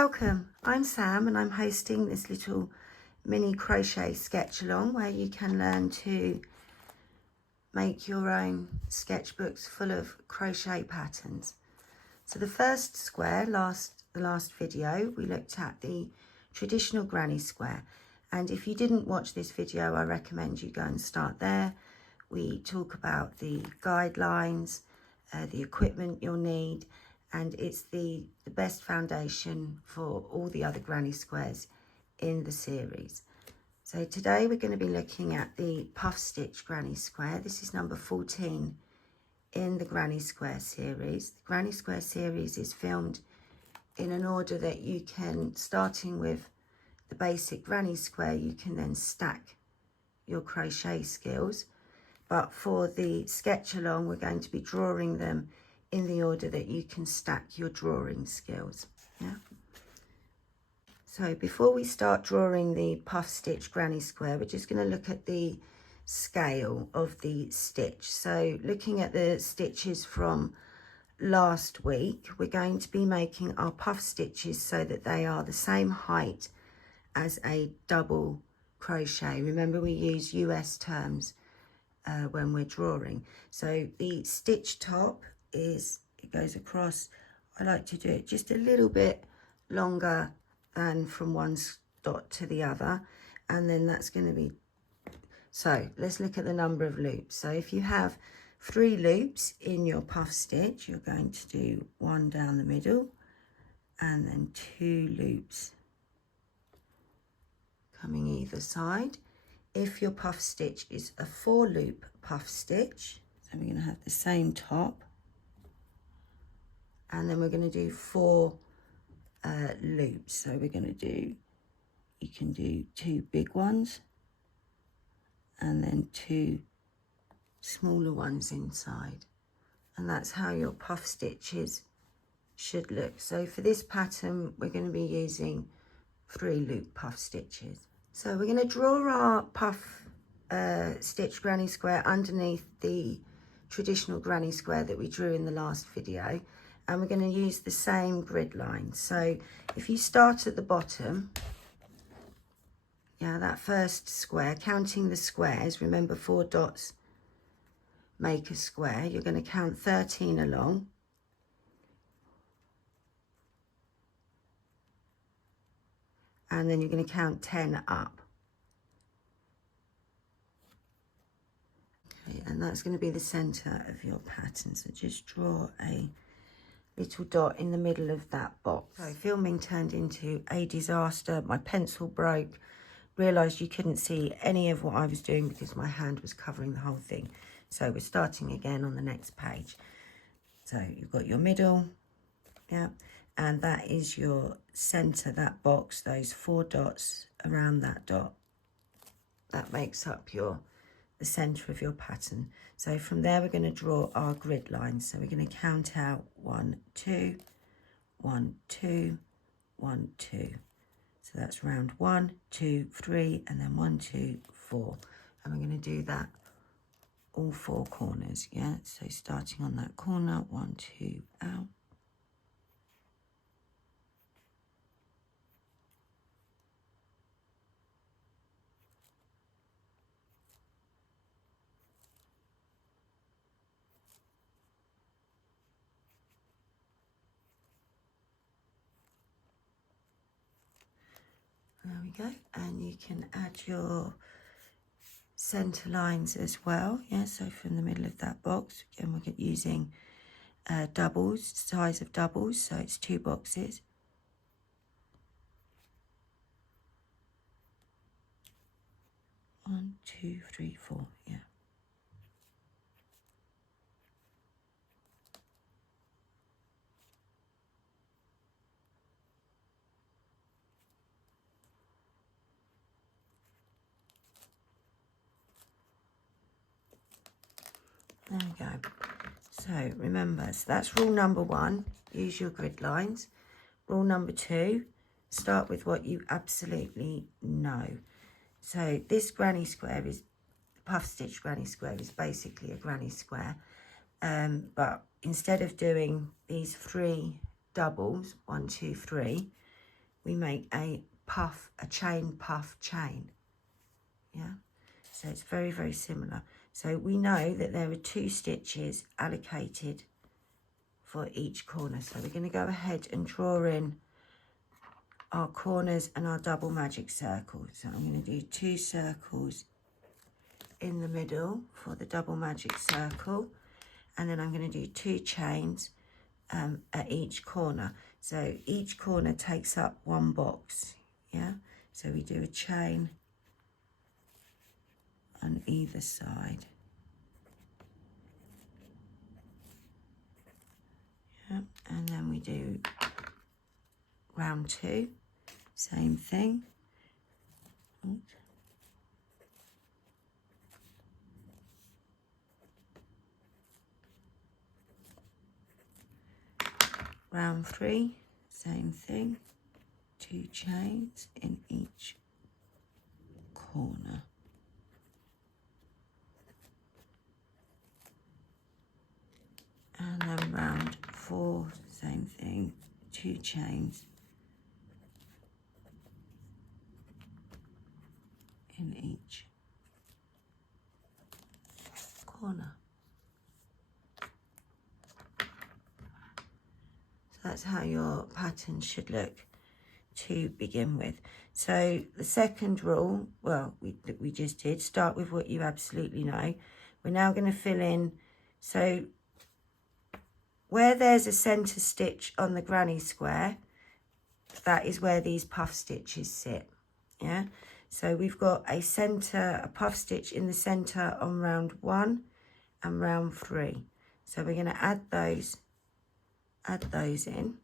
Welcome, I'm Sam and I'm hosting this little mini crochet sketch along where you can learn to make your own sketchbooks full of crochet patterns. So the first square, the last video, we looked at the traditional granny square, and if you didn't watch this video, I recommend you go and start there. We talk about the guidelines, the equipment you'll need, and it's the best foundation for all the other granny squares in the series. So today we're going to be looking at the puff stitch granny square. This is number 14 in the granny square series. The granny square series is filmed in an order that you can, starting with the basic granny square, you can then stack your crochet skills. But for the sketch along, we're going to be drawing them in the order that you can stack your drawing skills. Yeah. So before we start drawing the puff stitch granny square, we're just going to look at the scale of the stitch. So looking at the stitches from last week, we're going to be making our puff stitches so that they are the same height as a double crochet. Remember, we use US terms when we're drawing. So the stitch top it goes across. I like to do it just a little bit longer than from one dot to the other, and then that's going to be, so let's look at the number of loops. So if you have 3 loops in your puff stitch, you're going to do 1 down the middle and then 2 loops coming either side. If your puff stitch is a 4 loop puff stitch, so we're going to have the same top, and then we're going to do 4 loops. So we're going to do, you can do 2 big ones and then 2 smaller ones inside, and that's how your puff stitches should look. So for this pattern we're going to be using 3 loop puff stitches. So we're going to draw our puff stitch granny square underneath the traditional granny square that we drew in the last video, and we're going to use the same grid line. So if you start at the bottom, that first square, counting the squares, remember 4 dots make a square, you're going to count 13 along, and then you're going to count 10 up. Okay, and that's going to be the center of your pattern. So just draw a little dot in the middle of that box. So filming turned into a disaster. My pencil broke. Realised you couldn't see any of what I was doing because my hand was covering the whole thing. So we're starting again on the next page. So you've got your middle, and that is your center, that box, those 4 dots around that dot. That makes up the center of your pattern. So from there we're going to draw our grid lines. So we're going to count out 1, 2, 1, 2, 1, 2. So that's round 1, 2, 3, and then 1, 2, 4. And we're going to do that all 4 corners, So starting on that corner, 1, 2, out. There we go, and you can add your center lines as well, so from the middle of that box, again we're using doubles, size of doubles, so it's 2 boxes. One, 2, 3, 4, There we go. So remember, so that's rule number 1, use your grid lines. Rule number 2, start with what you absolutely know. So this granny square is, puff stitch granny square is basically a granny square. But instead of doing these 3 doubles, 1, 2, 3, we make a puff, a chain, puff, chain. Yeah, so it's very, very similar. So we know that there are 2 stitches allocated for each corner. So we're going to go ahead and draw in our corners and our double magic circle. So I'm going to do 2 circles in the middle for the double magic circle, and then I'm going to do 2 chains at each corner. So each corner takes up 1 box. Yeah, so we do a chain on either side. Yeah, and then we do round 2, same thing. Oops. Round 3, same thing, 2 chains in each corner. And then round 4, same thing, 2 chains in each corner. So that's how your pattern should look to begin with. So the second rule, well, we just did, start with what you absolutely know. We're now going to fill in, so where there's a centre stitch on the granny square, that is where these puff stitches sit. Yeah, so we've got a puff stitch in the centre on round 1 and round 3. So we're going to add those in.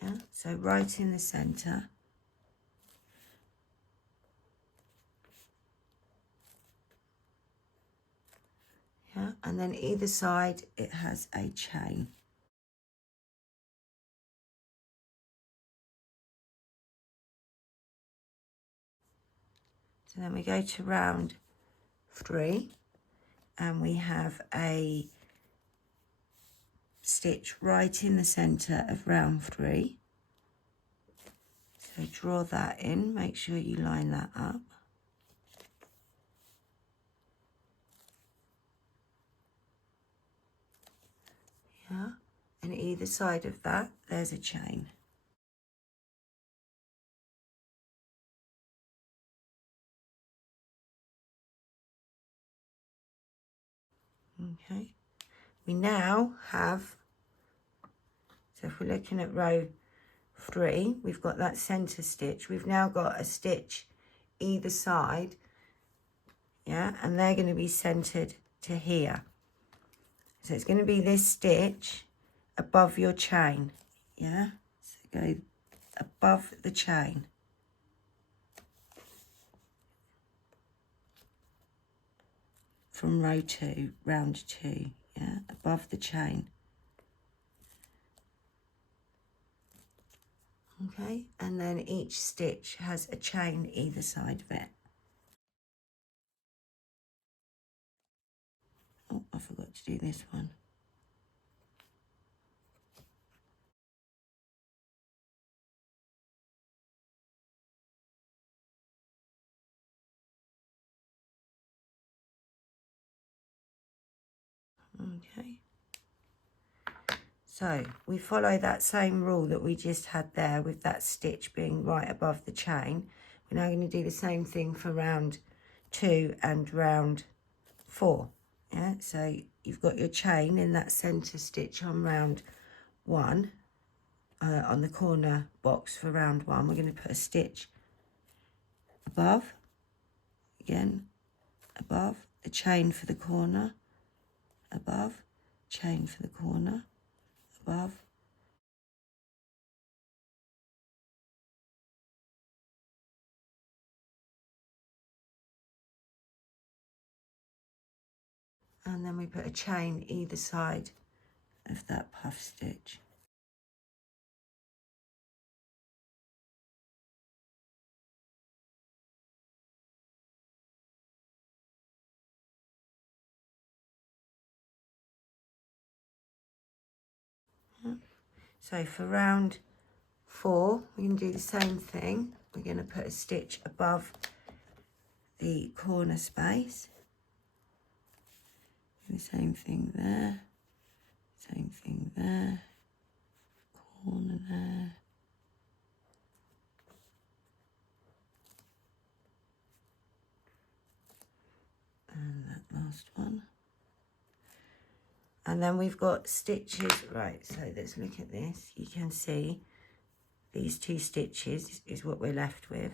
Yeah, so right in the centre. Yeah, and then either side it has a chain. So then we go to round 3 and we have a stitch right in the centre of round 3. So draw that in, make sure you line that up. Yeah, and either side of that there's a chain. Okay, we now have, so if we're looking at row 3, we've got that centre stitch. We've now got a stitch either side, yeah, and they're going to be centered to here. So it's going to be this stitch above your chain, yeah, so go above the chain. From row 2, round 2, yeah, above the chain. Okay, and then each stitch has a chain either side of it. Oh, I forgot to do this one. Okay. So we follow that same rule that we just had there with that stitch being right above the chain. We're now going to do the same thing for round 2 and round 4. Yeah, so you've got your chain in that centre stitch on round 1, on the corner box for round 1. We're going to put a stitch above, again, above, a chain for the corner, above, chain for the corner, above, and then we put a chain either side of that puff stitch. So for round 4, we're going to do the same thing. We're going to put a stitch above the corner space. Do the same thing there, same thing there, corner there. And that last one. And then we've got stitches, right, so let's look at this. You can see these 2 stitches is what we're left with.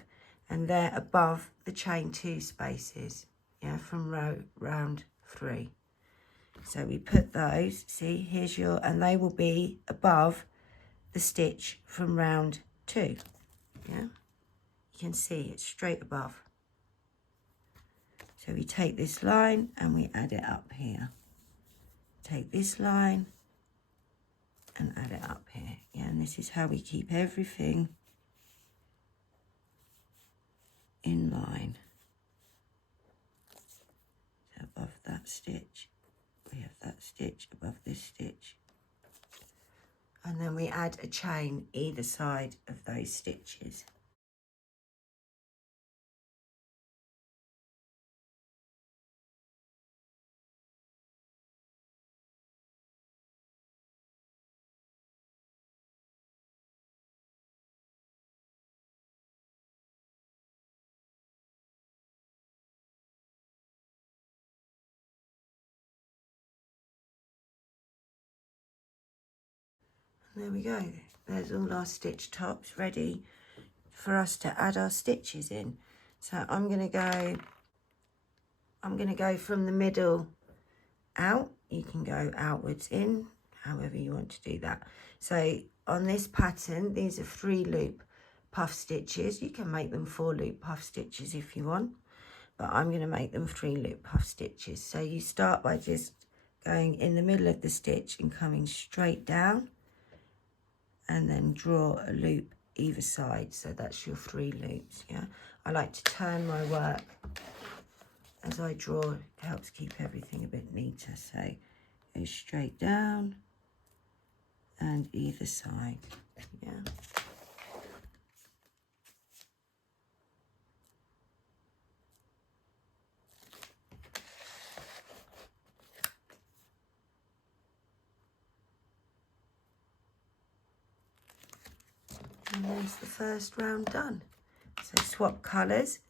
And they're above the chain 2 spaces, yeah, from round 3. So we put those, see, here's your, and they will be above the stitch from round 2, yeah. You can see it's straight above. So we take this line and we add it up here. Take this line and add it up here, yeah, and this is how we keep everything in line. So above that stitch, we have that stitch above this stitch, and then we add a chain either side of those stitches. And there we go, there's all our stitch tops ready for us to add our stitches in. So I'm going to go from the middle out. You can go outwards in, however you want to do that. So on this pattern, these are 3 loop puff stitches. You can make them 4 loop puff stitches if you want, but I'm going to make them 3 loop puff stitches. So you start by just going in the middle of the stitch and coming straight down, and then draw a loop either side. So that's your 3 loops, yeah. I like to turn my work as I draw, it helps keep everything a bit neater. So go straight down and either side, yeah. And there's the first round done. So swap colours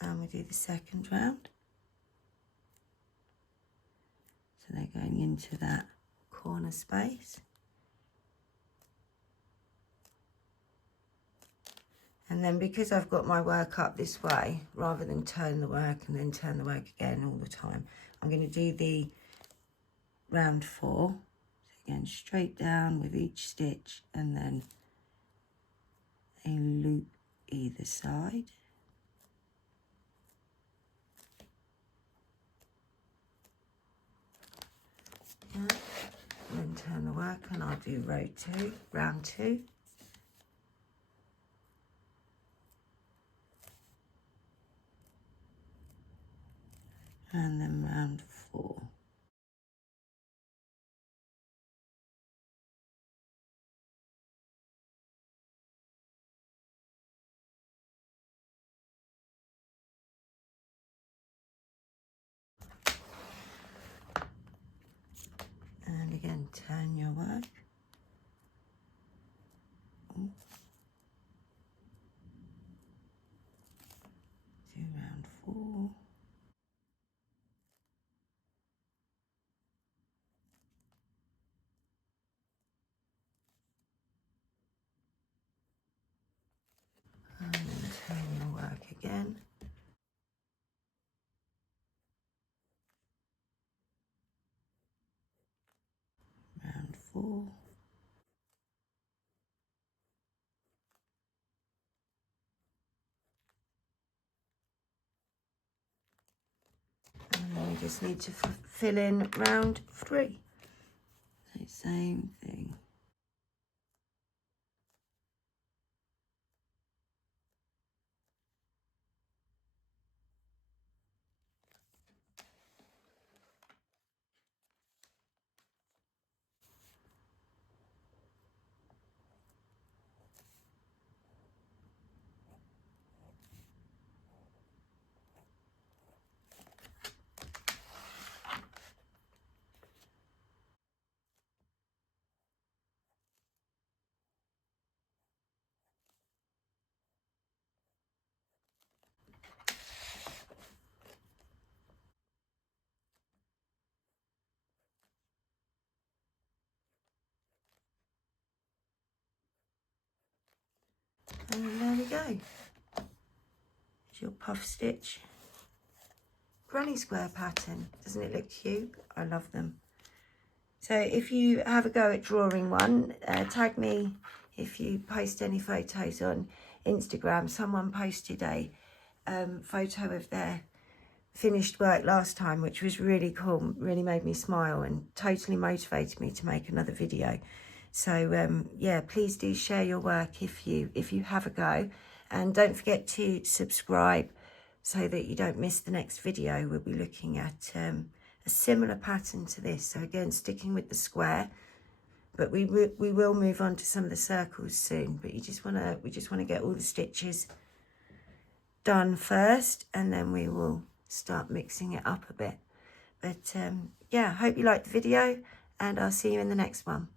and we do the second round. So they're going into that corner space. And then because I've got my work up this way, rather than turn the work and then turn the work again all the time, I'm going to do the round 4. So again, straight down with each stitch and then a loop either side. Yeah. And then turn the work and I'll do round 2. And then round 4. And again, turn your work. Ooh. Do round 4. And then turn your work again. Round 4. And then we just need to fill in round 3. So same thing. go. It's your puff stitch granny square pattern. Doesn't it look cute? I love them. So if you have a go at drawing one, tag me if you post any photos on Instagram. Someone posted a photo of their finished work last time, which was really cool, really made me smile and totally motivated me to make another video. So yeah, please do share your work if you have a go, and don't forget to subscribe so that you don't miss the next video. We'll be looking at a similar pattern to this, so again sticking with the square, but we will move on to some of the circles soon. But we just want to get all the stitches done first, and then we will start mixing it up a bit. But yeah, hope you liked the video, and I'll see you in the next one.